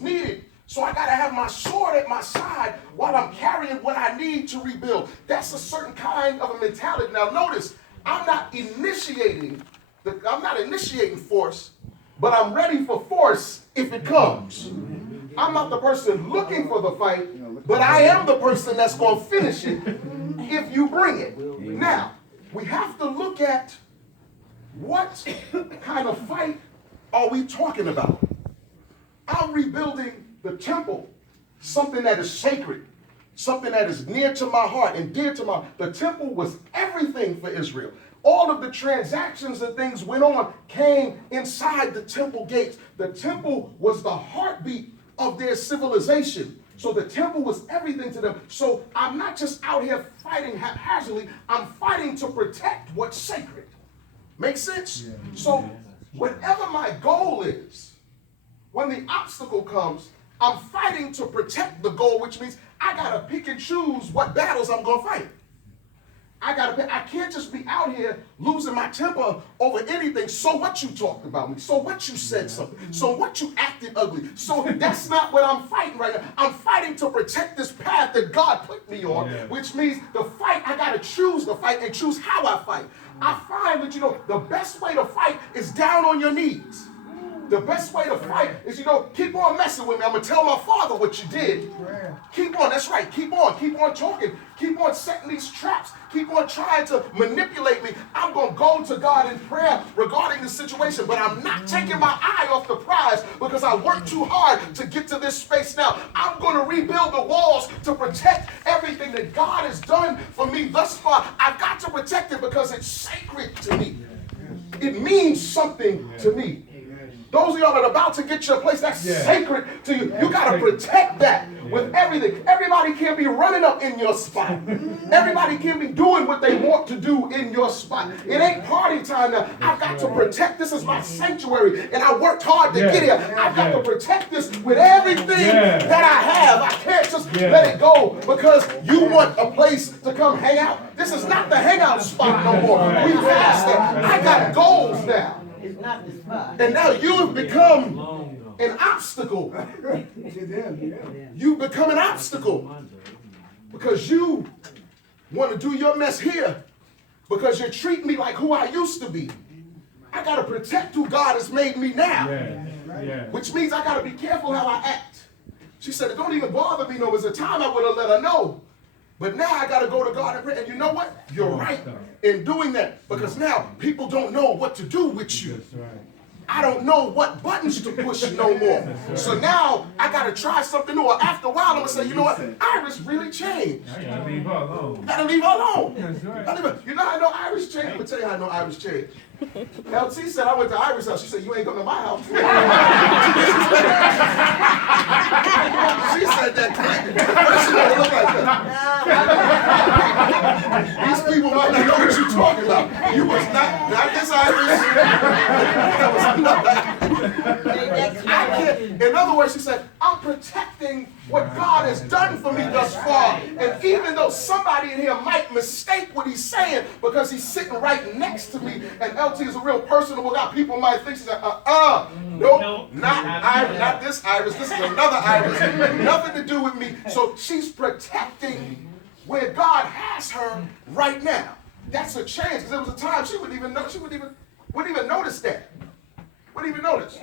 needed. So I got to have my sword at my side while I'm carrying what I need to rebuild. That's a certain kind of a mentality. Now notice, I'm not initiating force, but I'm ready for force if it comes. I'm not the person looking for the fight, but I am the person that's going to finish it if you bring it. Now, we have to look at what kind of fight are we talking about. I'm rebuilding the temple, something that is sacred, something that is near to my heart and dear to my. The temple was everything for Israel. All of the transactions and things went on came inside the temple gates. The temple was the heartbeat of their civilization. So the temple was everything to them. So I'm not just out here fighting haphazardly. I'm fighting to protect what's sacred. Make sense? Yeah. So whatever my goal is, when the obstacle comes, I'm fighting to protect the goal, which means I got to pick and choose what battles I'm going to fight. I can't just be out here losing my temper over anything. So what you talked about me? So what you said something? So what you acted ugly? So that's not what I'm fighting right now. I'm fighting to protect this path that God put me on, which means the fight, I got to choose the fight and choose how I fight. I find that, the best way to fight is down on your knees. The best way to fight is, keep on messing with me. I'm going to tell my father what you did. Keep on, that's right. Keep on talking. Keep on setting these traps. Keep on trying to manipulate me. I'm going to go to God in prayer regarding the situation, but I'm not taking my eye off the prize because I worked too hard to get to this space now. I'm going to rebuild the walls to protect everything that God has done for me thus far. I've got to protect it because it's sacred to me. It means something to me. Those of y'all that are about to get your place, that's sacred to you. You got to protect that with everything. Everybody can't be running up in your spot. Everybody can't be doing what they want to do in your spot. It ain't party time now. I've got to protect. This is my sanctuary, and I worked hard to get here. I've got to protect this with everything that I have. I can't just let it go because you want a place to come hang out. This is not the hangout spot no more. We passed that. I got goals now. It's not the spot. And now you've become an obstacle. You become an obstacle because you want to do your mess here because you're treating me like who I used to be. I got to protect who God has made me now, which means I got to be careful how I act. She said, it don't even bother me. No, there's a time I would have let her know. But now I got to go to God and pray. And you know what? You're right in doing that because now people don't know what to do with you. I don't know what buttons to push no more. So now I got to try something new. After a while, I'm going to say, you know what? Iris really changed. I got to leave her alone. Got to leave her alone. That's right. You know how I know Iris changed? Let me tell you how I know Iris changed. LT said, I went to Iris' house. She said, you ain't coming to my house. She said that quick. First she made it look like that. These people might not know what you're talking about. You was not this Iris. That was not. I can't. In other words, she said, I'm protecting what God has done for me thus far. And even though somebody in here might mistake what he's saying because he's sitting right next to me, and LT is a real personable guy, people might think she's like, nope, not Iris, not this Iris, this is another Iris, nothing to do with me. So she's protecting where God has her right now. That's a change, because there was a time she wouldn't even notice that. Wouldn't even notice.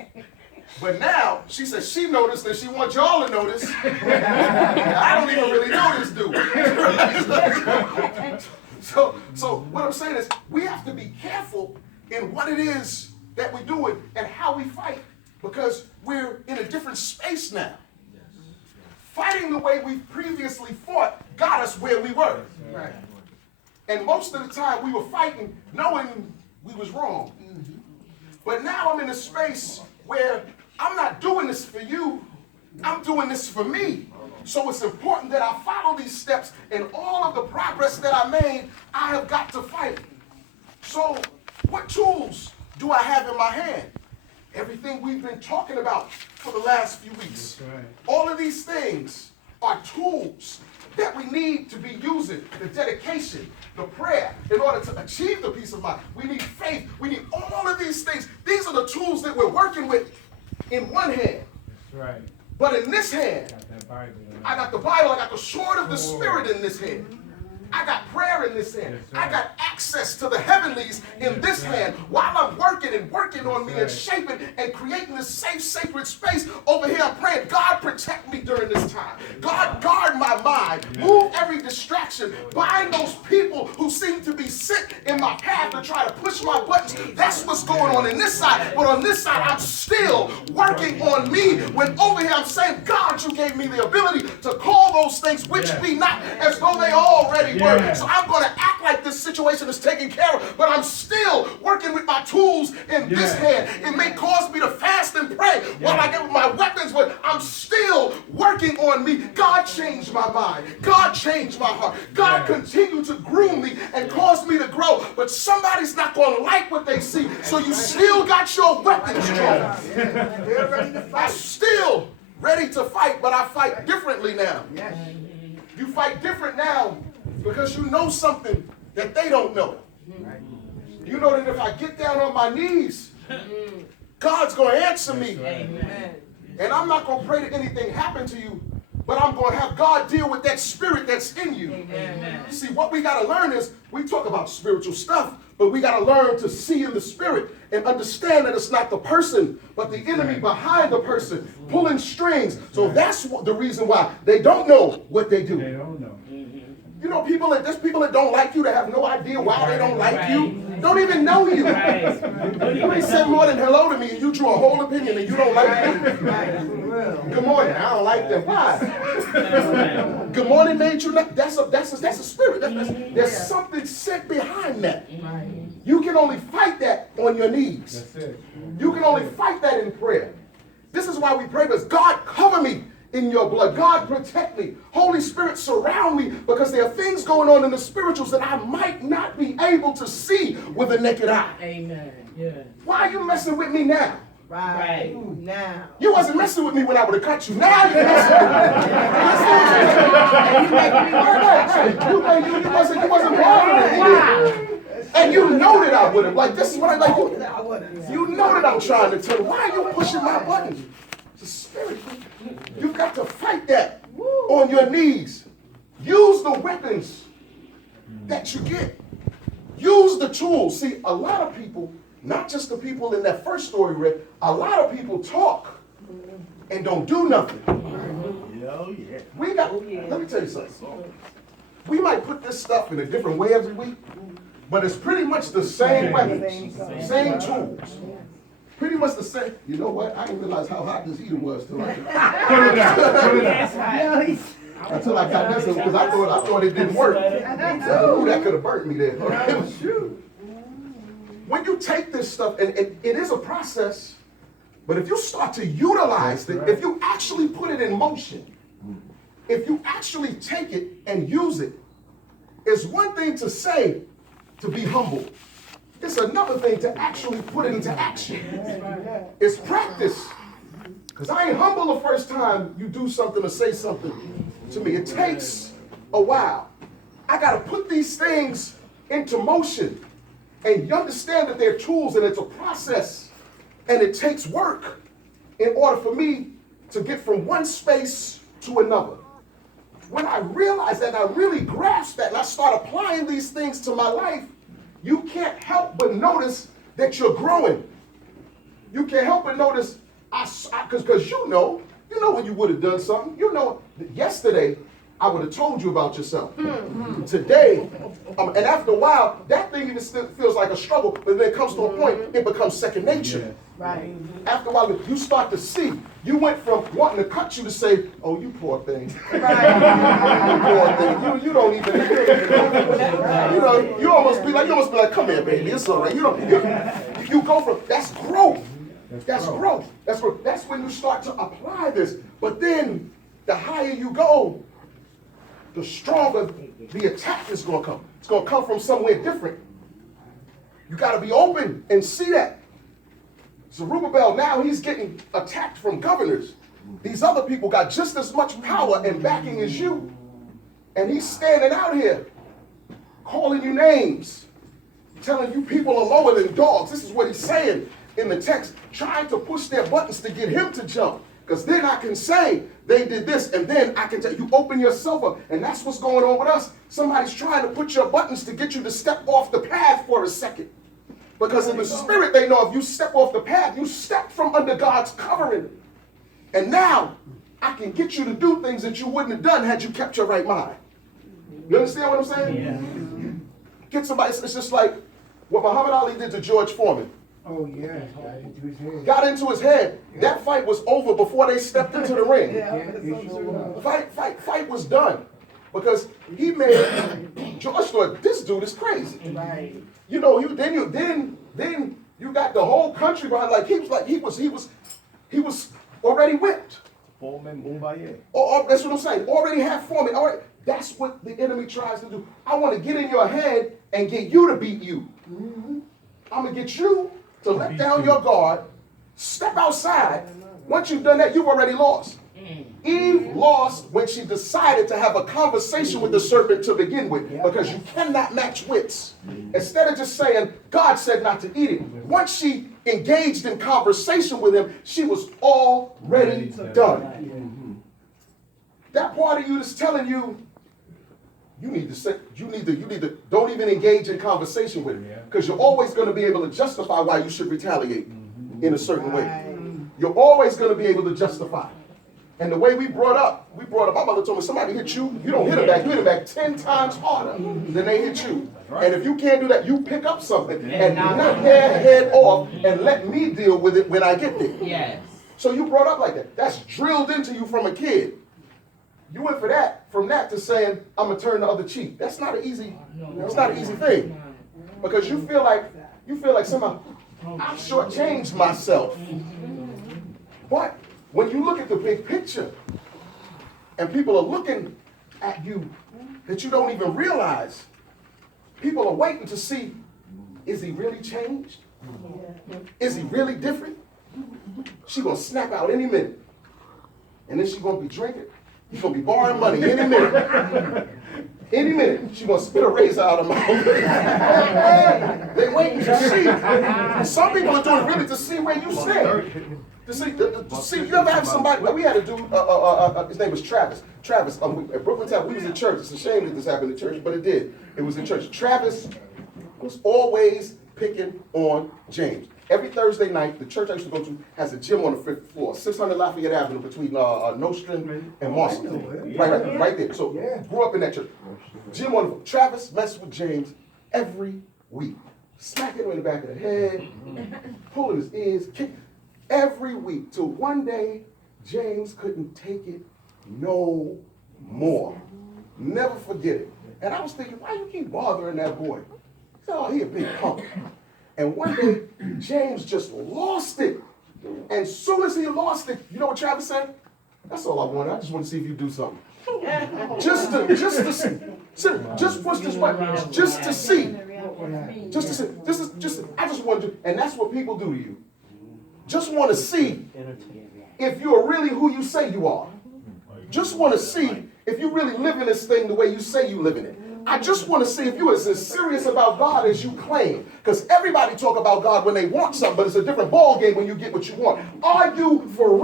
But now, she says she noticed and she wants y'all to notice. I don't even really know this dude. So what I'm saying is we have to be careful in what it is that we're doing and how we fight because we're in a different space now. Fighting the way we previously fought got us where we were. Right. And most of the time we were fighting knowing we was wrong. But now I'm in a space where I'm not doing this for you, I'm doing this for me. So it's important that I follow these steps and all of the progress that I made, I have got to fight. So what tools do I have in my hand? Everything we've been talking about for the last few weeks. Right. All of these things are tools that we need to be using. The dedication, the prayer, in order to achieve the peace of mind. We need faith. We need all of these things. These are the tools that we're working with in one hand. That's right. But in this hand, I got the Bible, I got the sword of the Spirit in this hand. I got prayer in this hand. I got access to the heavenlies in this hand while I'm working and working on me and shaping and creating this safe, sacred space over here. I'm praying, God, protect me during this time. God, guard my mind. Move every distraction. Bind those people who seem to be sick in my path to try to push my buttons. That's what's going on in this side. But on this side, I'm still working on me. When over here, I'm saying, God, you gave me the ability to call those things which be not as though they already were. So I'm going to act like this situation is taken care of, but I'm still working with my tools in this hand. It may cause me to fast and pray while I get with my weapons, but I'm still working on me. God changed my mind. God changed my heart. God continued to groom me and cause me to grow, but somebody's not going to like what they see, so you still got your weapons drawn. I'm still ready to fight, but I fight differently now. You fight different now because you know something that they don't know. You know that if I get down on my knees, God's going to answer me. And I'm not going to pray that anything happen to you, but I'm going to have God deal with that spirit that's in you. See, what we got to learn is, we talk about spiritual stuff, but we got to learn to see in the spirit and understand that it's not the person, but the enemy behind the person pulling strings. So that's the reason why they don't know what they do. They don't know. You know, there's people that don't like you that have no idea why they don't like you. Don't even know you. You ain't said more than hello to me and you drew a whole opinion and you don't like me. Good morning. I don't like that. Why? Good morning made you not. That's a spirit. There's something sick behind that. You can only fight that on your knees. That's it. You can only fight that in prayer. This is why we pray this. God, cover me in your blood. God, protect me. Holy Spirit, surround me, because there are things going on in the spirituals that I might not be able to see with the naked eye. Amen. Yeah. Why are you messing with me now? Right. Now. You wasn't messing with me when I would have cut you. Now you're messing with me. You wasn't bothering me. And you know that I would have. Like, this is what I like. You know that I'm trying to tell you. Why are you pushing my buttons? It's a spirit. You've got to fight that on your knees. Use the weapons that you get. Use the tools. See, a lot of people, not just the people in that first story read, a lot of people talk and don't do nothing. Let me tell you something. We might put this stuff in a different way every week, but it's pretty much the same weapons, same tools. Pretty much the same. You know what? I didn't realize how hot this heater was till I until I got this, because I thought it didn't work. Ooh, that could have burnt me there. When you take this stuff, and it is a process, but if you start to utilize it, if you actually put it in motion, if you actually take it and use it, it's one thing to say, to be humble. It's another thing to actually put it into action. It's practice. Because I ain't humble the first time you do something or say something to me. It takes a while. I got to put these things into motion. And you understand that they're tools and it's a process. And it takes work in order for me to get from one space to another. When I realize that, I really grasp that, and I start applying these things to my life, you can't help but notice that you're growing. You can't help but notice, because you know when you would have done something. You know, yesterday, I would have told you about yourself. Today, and after a while, that thing even still feels like a struggle, but then it comes to a point, it becomes second nature. Right. After a while, you start to see. You went from wanting to cut you to say, "Oh, you poor thing." Right. You poor thing. You don't even. You almost be like, "Come here, baby. It's all right." You go from that's growth. That's growth. That's when you start to apply this. But then, the higher you go, the stronger the attack is going to come. It's going to come from somewhere different. You got to be open and see that. Zerubbabel, now he's getting attacked from governors. These other people got just as much power and backing as you. And he's standing out here, calling you names, telling you people are lower than dogs. This is what he's saying in the text, trying to push their buttons to get him to jump. Because then I can say they did this, and then I can tell you open yourself up. And that's what's going on with us. Somebody's trying to put your buttons to get you to step off the path for a second. Because in the spirit, they know if you step off the path, you step from under God's covering. And now I can get you to do things that you wouldn't have done had you kept your right mind. You understand what I'm saying? Yeah. Get somebody, it's just like what Muhammad Ali did to George Foreman. Oh, yeah. Got into his head. That fight was over before they stepped into the ring. Fight was done. Because he made, George thought, this dude is crazy. Right. You know, then you got the whole country behind, he was already whipped. Or that's what I'm saying. Already had Foreman. All right. That's what the enemy tries to do. I want to get in your head and get you to beat you. I'm going to get you to let down your guard, step outside. Once you've done that, you've already lost. Eve lost when she decided to have a conversation with the serpent to begin with, because you cannot match wits. Instead of just saying, God said not to eat it, once she engaged in conversation with him, she was already done. That part of you is telling you, you need to don't even engage in conversation with him, because you're always going to be able to justify why you should retaliate in a certain way. You're always going to be able to justify. And the way we brought up, my mother told me, somebody hit you, you don't hit them back, you hit them back 10 times harder than they hit you. And if you can't do that, you pick up something and knock their head off and let me deal with it when I get there. Yes. So you brought up like that. That's drilled into you from a kid. You went from that to saying, I'm gonna turn the other cheek. That's not an easy, it's not an easy thing. Because you feel like somehow I've shortchanged myself. But when you look at the big picture and people are looking at you that you don't even realize, people are waiting to see, is he really changed? Is he really different? She's gonna snap out any minute. And then she's gonna be drinking. He's gonna be borrowing money any minute. Any minute, she's gonna spit a razor out of her mouth. They waiting to see. Some people are doing it really to see where you stand. To see, you ever have somebody, we had a dude, his name was Travis. Travis, at Brooklyn Town, we was in church. It's a shame that this happened in church, but it did. It was in church. Travis was always picking on James. Every Thursday night, the church I used to go to has a gym on the 5th floor, 600 Lafayette Avenue between Nostrand and Marston. Right there. So grew up in that church. Gym on the floor. Travis messed with James every week. Smacking him in the back of the head, pulling his ears, kicking. Every week, till one day, James couldn't take it no more. Never forget it. And I was thinking, why you keep bothering that boy? He said, oh, he a big punk. And one day, James just lost it. And soon as he lost it, you know what Travis said? That's all I wanted. I just want to see if you do something. Just to see. I just wanted to, and that's what people do to you. Just want to see if you're really who you say you are. Just want to see if you really live in this thing the way you say you live in it. I just want to see if you're as serious about God as you claim. Because everybody talk about God when they want something, but it's a different ball game when you get what you want. Are you for real?